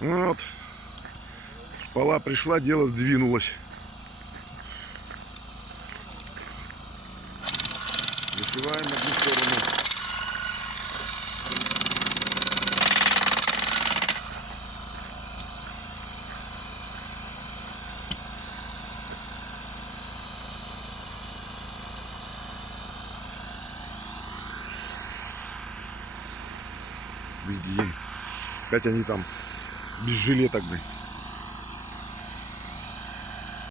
Вот. Шпала пришла, дело сдвинулось. Вышиваем одну сторону. Блин. Опять они там без жилеток, блин.